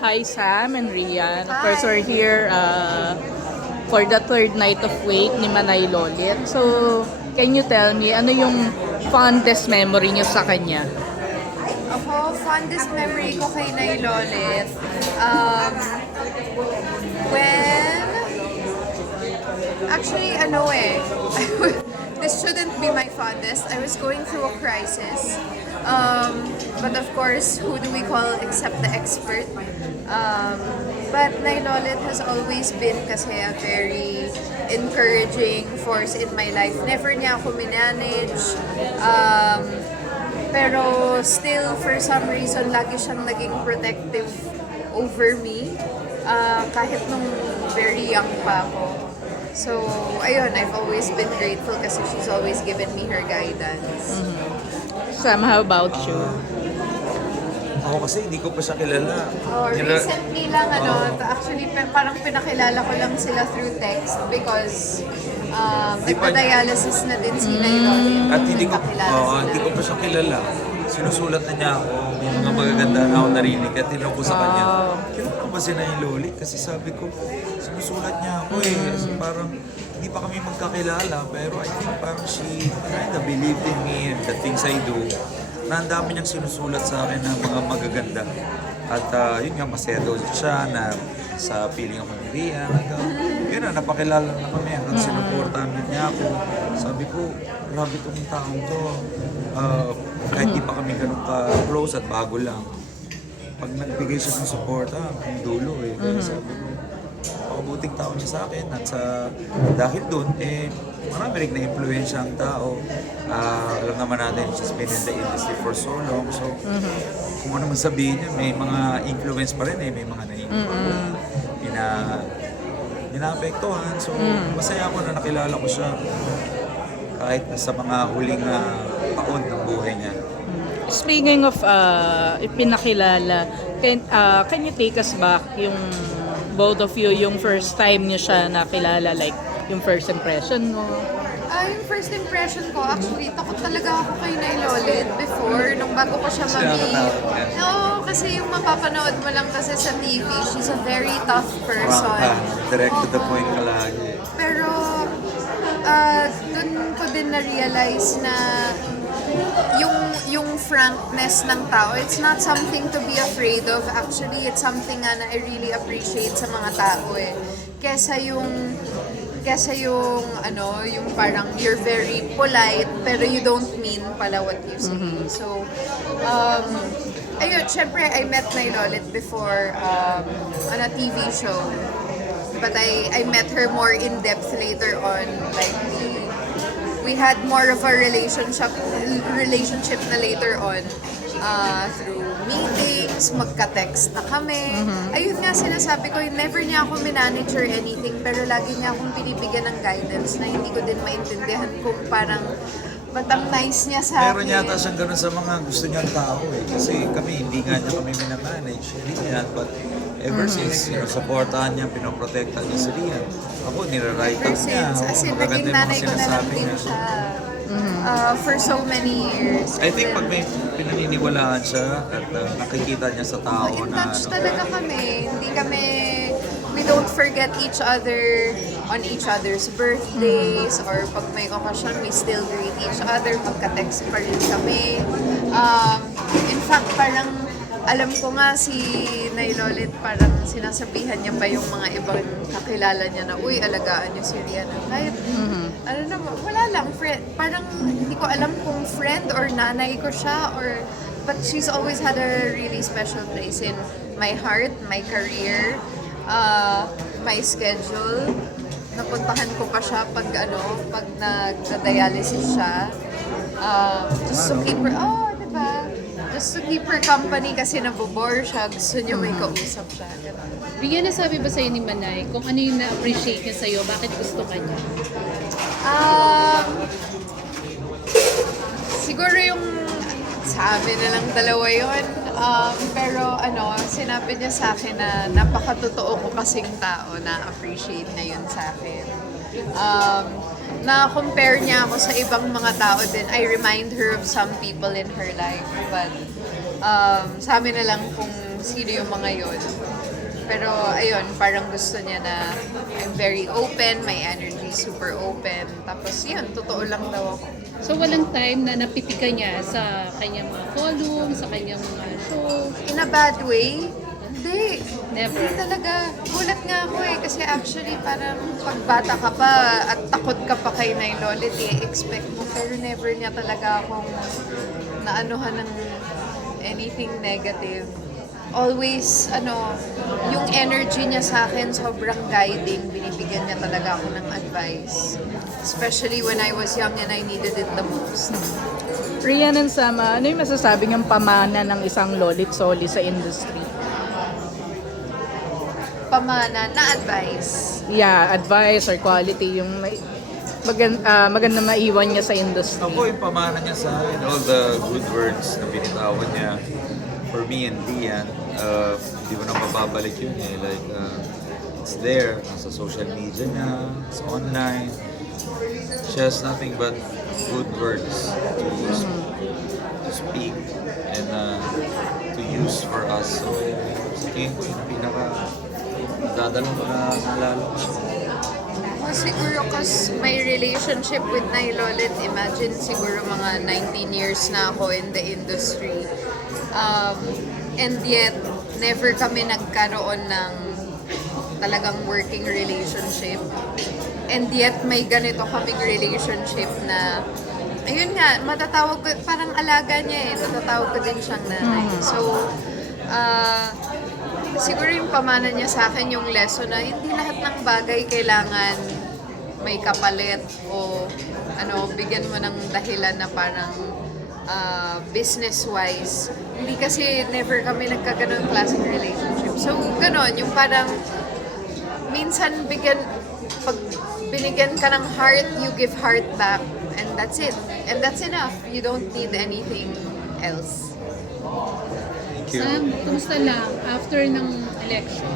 hi Sam and Rian. Of course, we're here for the third night of wait ni Manay Lolit. So, can you tell me, ano yung fondest memory niyo sa kanya? Ako, fondest memory ko kay Nay Lolit, when, actually, this shouldn't be my fondest. I was going through a crisis. But of course, who do we call except the expert? But Nay Lolit has always been kasi a very encouraging force in my life. Never niya ako minanage. Pero still, for some reason, lagi siyang naging protective over me. Kahit nung very young pa ako. So, ayun, I've always been grateful kasi she's always given me her guidance. Sam, how about you? Ako kasi hindi ko pa siya kilala. Recently lang, actually parang pinakilala ko lang sila through text because nagpa-dialysis na din si Nay Lolit. At hindi ko Nagkakilala pa siya kilala. Sinusulat na niya ako, may mga magaganda na ako narinig at tinanong ko sa kanya, kailan ba si Nay Lolit? Kasi sabi ko, sinusulat niya ako eh. Kasi parang hindi pa kami magkakilala, pero I think parang she kind of believed in me and the things I do. Na ang dami niyang sinusulat sa akin ng mga magaganda. At yun nga, masaya daw siya na sa feeling ako ni Rian. Yun na, napakilala na kami. At sinuportahan na niya ako. Sabi ko, grabe itong taong to. Kahit di pa kami ganun ka-close at bago lang. Pag nagbigay siya ng suporta, ang dulo eh. Kaya sabi ko, pakabuting tao niya sa akin. At dahil doon, marami rin na-influensya ang tao. Alam naman natin, she's been in the industry for so long. So, kung ano man sabihin niya, may mga influence pa rin eh. May mga inaapektuhan. So, masaya ako na nakilala ko siya. Kahit sa mga huling taon ng buhay niya. Speaking of ipinakilala, can you take us back yung both of you, yung first time niyo siya nakilala, like yung first impression mo? Yung first impression ko, actually, takot talaga ako kay Nay Lolit before, nung bago ko siya ma-meet. Oo, kasi yung mapapanood mo lang kasi sa TV, she's a very tough person. Direct to the point ka lagi. Pero, dun ko din na-realize na yung frankness ng tao, it's not something to be afraid of. Actually, it's something na I really appreciate sa mga tao eh. Kesa yung yung parang you're very polite pero you don't mean pala what you say. So, ayun, syempre I met Nay Lolit before on a TV show. But I met her more in depth later on. Like we had more of a relationship na later on through meetings, magka-text na kami. Ayun nga sinasabi ko, never niya ako minanage or anything, pero lagi niya akong binibigyan ng guidance na hindi ko din maintindihan kung parang ba't ang nice niya sa akin. Meron yata siyang ganun sa mga gusto niyang tao eh. Kasi kami, hindi nga niya kami minamanage. Rian, but ever since, supportahan niya, pinoprotektahan niya si Rian. Ako, nire-write up niya. As in, naging nanay ko na lang din siya. For so many years. I think pag may pinaniniwalaan siya at nakikita niya sa tao In na touch talaga kami. We don't forget each other on each other's birthdays or pag may okasyon, we still greet each other. Magka-text pa rin kami. In fact, parang alam ko nga si Nay Lolit, parang sinasabihan niya pa yung mga ibang kakilala niya na, uy, alagaan niyo si Rian. Kahit, wala lang, friend. Parang hindi ko alam kung friend or nanay ko siya but she's always had a really special place in my heart, my career, my schedule. Napuntahan ko pa siya pag nagda-dialysis siya. Just to keep her, diba? Just to keep her company kasi nabobore siya. Gusto niya may kausap siya. Rian, nasabi ba sa'yo ni Manay kung ano yung na-appreciate niya sa'yo? Bakit gusto ka niya? Siguro yung sabi na lang dalawa yun. Pero sinabi niya sa akin na napakatotoo ko kasing tao na appreciate niya yun sa akin. Na-compare niya ako sa ibang mga tao din. I remind her of some people in her life. But sa amin na lang kung sino yung mga yon. Pero ayun, parang gusto niya na I'm very open, my energy super open. Tapos yun, totoo lang daw ako. So walang time na napipika niya sa kanyang mga column, sa kanyang mga show? In a bad way, hindi. Never. Hindi talaga. Gulat nga ako eh. Kasi actually parang pagbata ka pa at takot ka pa kay Nay Lolit, i-expect mo. Pero never niya talaga akong naanuhan ng anything negative. Always, yung energy niya sa akin sobrang guiding. Binibigyan niya talaga ako ng advice. Especially when I was young and I needed it the most. Rian and Sama, ano yung masasabi ng pamana ng isang lolit soli sa industry? Pamana na advice. Yeah, advice or quality yung maganda maiwan niya sa industry. Ako yung pamana niya sa akin, all the good words na binitawan niya for me and Dian, hindi mo na mababalik yun eh. Like, it's there, sa social media niya, it's online. She has nothing but good words to speak and to use for us. So, sa tingin ko yung dadalo ko na nalala ko siya. Siguro kasi may relationship with Nay Lolit. Imagine siguro mga 19 years na ako in the industry. And yet, never kami nagkaroon ng talagang working relationship. And yet, may ganito kaming relationship na, ayun nga, matatawag ko, parang alaga niya eh, matatawag ko din siyang nanay. So, siguro yung pamana niya sa akin yung lesson na hindi lahat ng bagay kailangan may kapalit o bigyan mo ng dahilan na parang business-wise. Hindi kasi never kami nagkaganon klaseng relationship. So, ganon, yung parang minsan pag binigyan ka ng heart, you give heart back. And that's it. And that's enough. You don't need anything else. Thank you. Sam, kumusta lang after ng election?